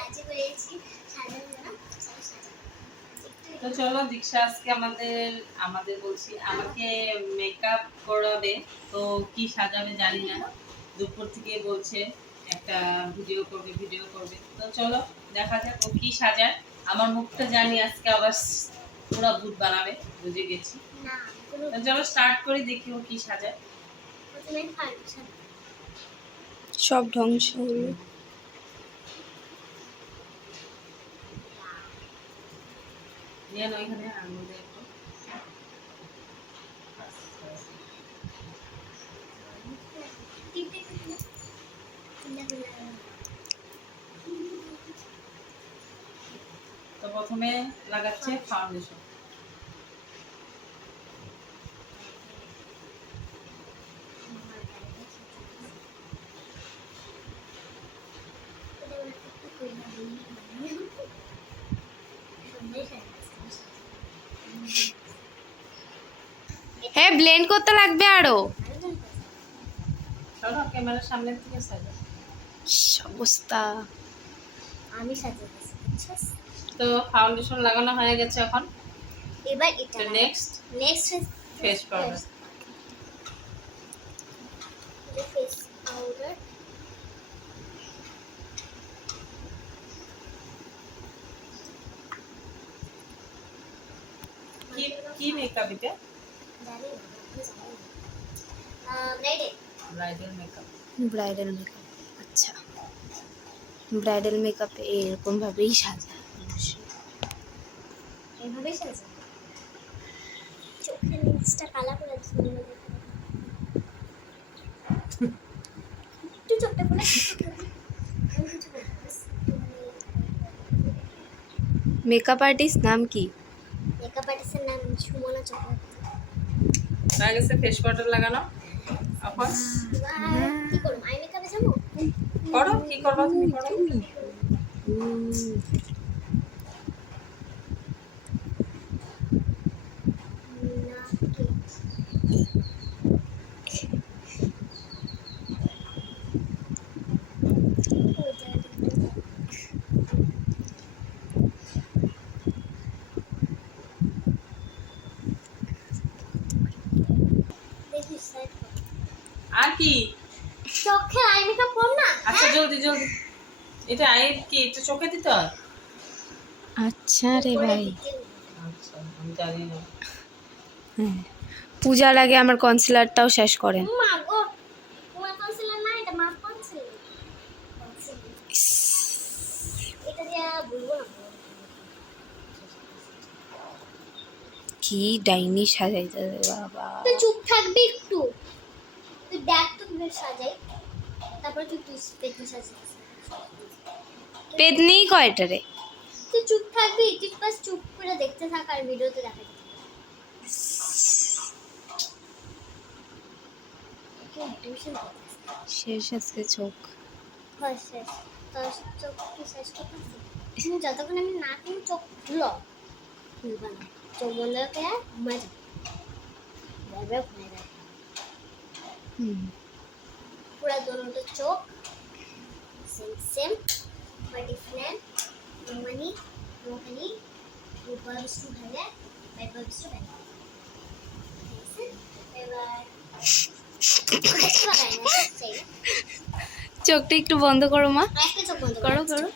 রাজি করেছি সাজানোর জন্য তো চলো দীক্ষা আজকে আমাদের আমাদের বলছি আমাকে মেকআপ করাবে তো কি সাজাবে জানি না। দুপুর থেকে বলছে একটা ভিডিও করবে ভিডিও করবে। তো চলো দেখা যাক ও কি সাজায়। আমার মুখটা জানি আজকে আবার পুরো ভূত বানাবে বুঝে গেছি। তো চলো স্টার্ট করি দেখি ও কি সাজায়। সব ধ্বংস হলো। করে লাগাবো। তো প্রথমে লাগাচ্ছে ফাউন্ডেশন এটা ওরা একটু করে লাগাবো। সুন্দর সাজাচ্ছে। হ্যাঁ ব্লেন্ড করতে লাগবে আরও। আরেকজন কোথায়? চলো ক্যামেরার সামনে থেকে সাজা। অবস্থা আমি সাজাতেছি তো ফাউন্ডেশন লাগানো হয়ে গেছে এখন। এবার এটা next next face powder face powder কি কি মেকআপ এটা? জানি না আমি জানি না ব্রাইডে ব্রাইডাল মেকআপ ব্রাইডাল মেকআপ আচ্ছা ব্রাইডাল মেকআপে এরকম ভাবেই সাজায়। অবশ্যই। এভাবেই সাজা চোখের নিচটা কালা করে দিচ্ছি একটু চোখটা করে আমি কিছু করব মেকআপ আর্টিস্ট নাম কি? মেকআপ আর্টিস্টের নাম সুমনা চক্রবর্তী। হয়ে গেছে ফেস পাউডার লাগানো। এখন এবার কি করব? আই মেকআপে যাব? করো কি করবা তুমি করো নাকে ওই জায়গাটা দেখিস সাইড কর। কি চোখে আই মেকআপ কর না আচ্ছা জলদি জলদি। এটা আই কি এটা চোখে দিতে হয়? আচ্ছা রে ভাই। আচ্ছা আমি জানি না। হ্যাঁ পূজার আগে আমার কনসিলারটাও শেষ করেন। কি ডাইনি সাজাইতে বাবা। তুই চুপ থাকবি একটু। তুই দেখ তো কীভাবে সাজাই। তারপর তুই তুই পেটে সাজিস কয়টা রে? তুই চুপ থাকবি তুই বাস চুপ করে দেখতে থাক আর ভিডিওতে দেখা শেষ আজকে চোখ। হয় শেষ। তোর চোখ কি শেষ করতেছি? যতক্ষণ আমি না কিনে চোখ খুলো খুলবা না। চোখ বন্ধ করে যাবে। যাবে যাবে। পুরা দোনোটা চোখ। Same same. বাট ডিফারেন্ট রোমানি রোমানি রূপার বিষ্ণু ভালে বাইবার বিষ্ণু ভালে চোখটা একটু বন্ধ করো মা। করো করো।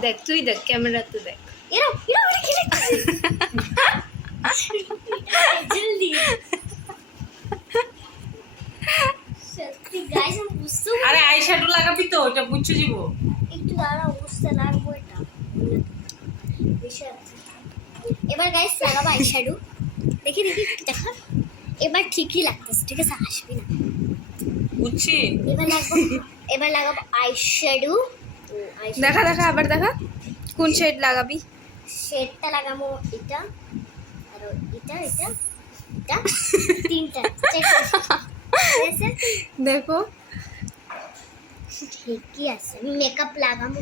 দেখ তুই দেখ ক্যামেরাতে দেখ। এরা এরা কি জলদি। গাইস আমি বুঝতেও আরে আই শ্যাডো লাগাবি তো এটা বুঝছ যাব একটু দাঁড়াও বুঝতে লাগবো এটা। এবার গাইস লাগাবো আইশ্যাডো দেখি দেখি দেখা। এবার ঠিকই লাগতেছে ঠিক আছে? আসবি না। বুঝছি। এবার লাগাবো এবার লাগাবো আইশ্যাডো দেখা দেখা আবার দেখা। কোন শেড লাগাবি? শেডটা লাগাবো এটা আর এটা এটা এটা। তিনটা করো। দেখো। ঠিকই আছে আমি মেকআপ লাগাবো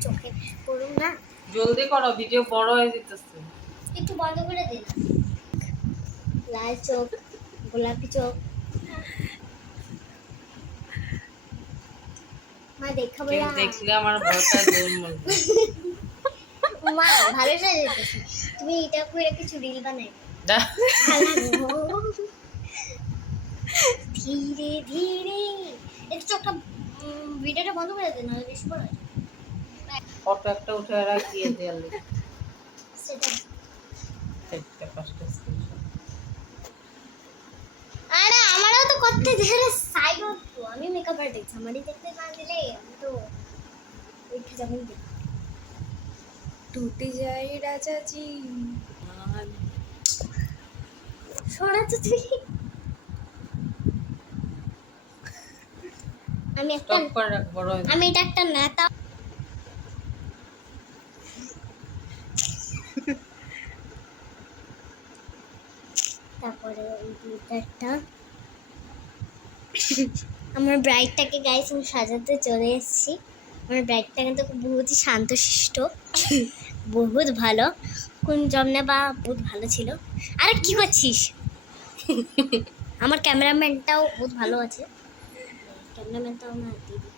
চোখে করুন না। জলদি করো ভিডিও বড় হয়ে যেতেছে। একটু বন্ধ করে দে লাল চোখ গোলাপি চোখ। মা দেখাবো কেউ না। দেখলে আমার দূর মরবে মা ভালো সাজাইতেছে তুমি এটা করে কিছু রিল বানাই দা- ধীরে ধীরে। একটু উম, ভিডিওটা বন্ধ করে দে নাহলে বেশি বড় ফটো একটা উঠে রাখিয়ে দেয়ালে সেটা। পাঁচটা আরে আমারও তো করতে ধরে সাইড তো। আমি মেকআপ আর্টিস্ট আমারই দেখতে না দিলে আমি তো উঠে দেখ টুটি যাই রাজাজি। আর সরা তো তুই। আমি একটা আমি এটা একটা নেতা। তারপরে এই আমার ব্রাইডটাকে গাইস আমি সাজাতে চলে এসেছি। আমার ব্রাইডটা কিন্তু বহুতই শান্তশিষ্ট। বহুত ভালো। কোন জমনে বা বহুত ভালো ছিল। আরে কি করছিস? আমার ক্যামেরাম্যানটাও বহুত ভালো আছে। ক্যামেরাম্যানটাও আমার দিদি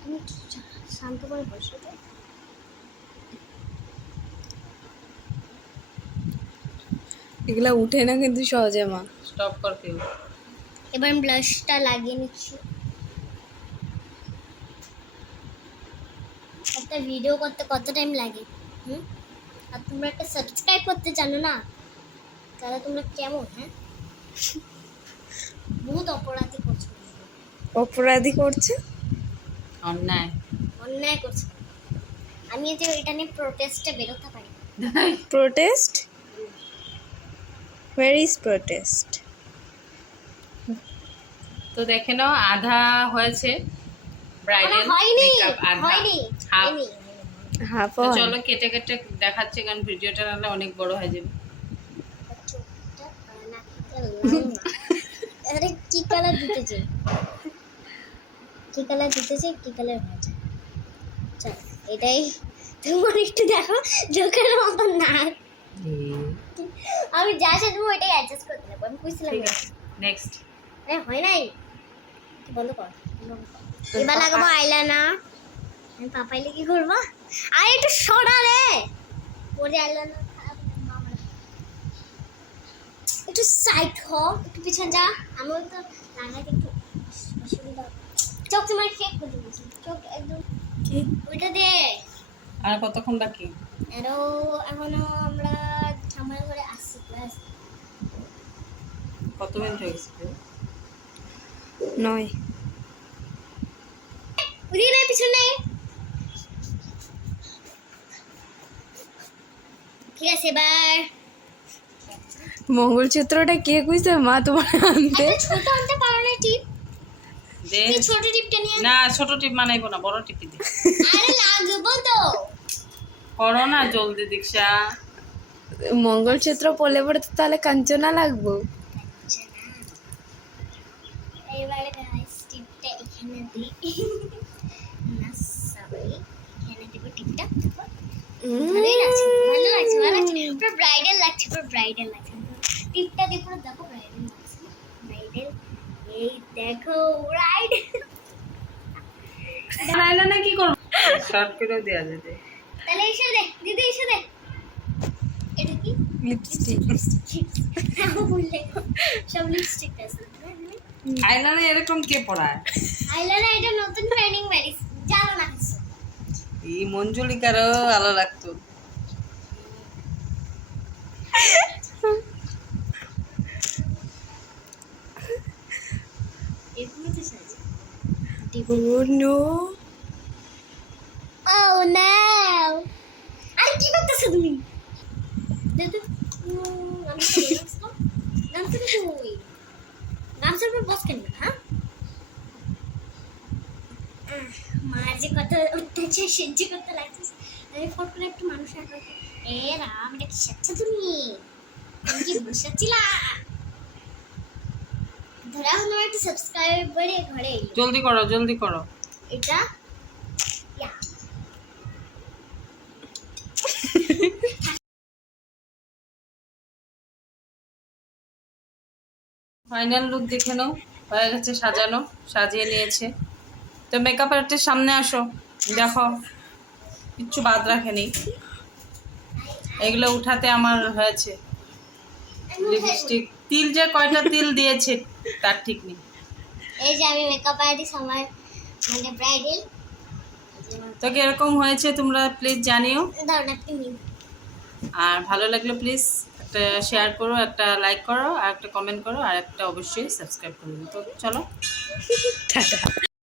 তুমি শান্ত করে বসো তো এগুলা উঠে না কিন্তু সহজে মা। স্টপ কর কেউ। এবার আমি ব্লাশটা লাগিয়ে নিচ্ছি। একটা ভিডিও করতে কত টাইম লাগে? হুম? আর তোমরা একটা সাবস্ক্রাইব করতে জানো না? তাহলে তোমরা কেমন হ্যাঁ? বহুত অপরাধী করছ। অপরাধী করছে? অন্যায়। অন্যায় করছ। আমি যে এটা নিয়ে প্রোটেস্টে বেরোতে পারি প্রোটেস্ট হোয়ার ইজ প্রোটেস্ট তো দেখে নাও আধা হয়েছে। ব্রাইডাল হয়নি মেকআপ আধা। হয়নি হাফ হয়নি হাফ চলো কেটে কেটে দেখাচ্ছে কারণ ভিডিওটা নাহলে অনেক বড় হয়ে যাবে। আর কি কালার দিতেছে কি কালার দিতেছে কি কালার হয়েছে চল এটাই তোমার একটু দেখো জোকের মতো না। আমি যা সাজবো ওইটাই অ্যাডজাস্ট করতে লাগবো আমি বুঝছিলাম নেক্সট আরে হয় নাই? বন্ধ কর বন্ধ কর। এবার লাগাবো আইলানা আমি পাপাইলে কি করব আর একটু সরা রে! পরে আইলানা একটু সাইড হ একটু পিছন যা। আমার তো লাগাতে একটু অসুবিধা। চোখ তোমার খেয়ে করে দিয়েছি চোখ একদম ওইটা দে। আর কতক্ষণ বাকি? আরও এখনও আমরা ঘরে আসছি ক্লাস কত মিনিট হয়ে গেছে? নয়। ওদিকে নাই পিছনে ঠিক আছে এবার মঙ্গলসূত্রটা কে কইছে? মা তোমার আনতে। ছোট আনতে পারো না টিপ? দে। ছোট টিপটা নিয়ে না ছোট টিপ মানাইবো না বড় টিপি দে। আরে লাগবো তো। করো না জলদি দীক্ষা। মঙ্গলসূত্র পরলে পরে তো তাহলে কাঞ্চনা লাগবো। এবারে গাইস টিপটা এখানে দিই না সরি এখানে দেবো টিপটা। দেখো লাগছে ভালো লাগছে ভালো লাগছে। পুরো ব্রাইডাল লাগছে পুরো ব্রাইডাল লাগছে। টিপটা দিয়ে পুরো দেখো ব্রাইডাল লাগছে ব্রাইডাল এই দেখো ব্রাইডাল নাইলে না কি করব? শর্ট করেও দেওয়া যেতে তাহলে এসে দে দিদি এসে দে। এটা কি? লিপস্টিক বললে সব লিপস্টিক আছে। আইলানে এরকম কে পড়ায় আইলানা এটা নতুন ট্রেনিং ম্যারিস জানো না এই মঞ্জুলিকারও ভালো লাগতো। এগুলো তো সাজে ও নো Oh no! আরে কি করতেছো তুমি? হ্যাঁ? মার যে কত অত্যাচার সহ্য করতে লাগছিস আমি ফট করে একটু মানুষ এ রাম এটা কি সাচ্ছ তুমি? তুমি কি বসাচ্ছিলা ধরা হলো একটা সাবস্ক্রাইবারে ঘরে জলদি করো জলদি করো। এটা ফাইনাল লুক দেখে নাও হয়ে গেছে সাজানো সাজিয়ে নিয়েছে। তো মেকআপ আর্টিস্ট সামনে আসো দেখো কিচ্ছু বাদ রাখেনি। এগুলো উঠাতে আমার হয়েছে। লিপস্টিক তিল যে কয়টা তিল দিয়েছে তার ঠিক নেই। এই যে আমি মেকআপ আর্টিস্ট আমার মানে ব্রাইডাল তো কীরকম হয়েছে তোমরা প্লিজ জানিও। আর ভালো লাগলে প্লিজ একটা শেয়ার করো একটা লাইক করো আর একটা কমেন্ট করো আর একটা অবশ্যই সাবস্ক্রাইব করো তো চলো। টাটা।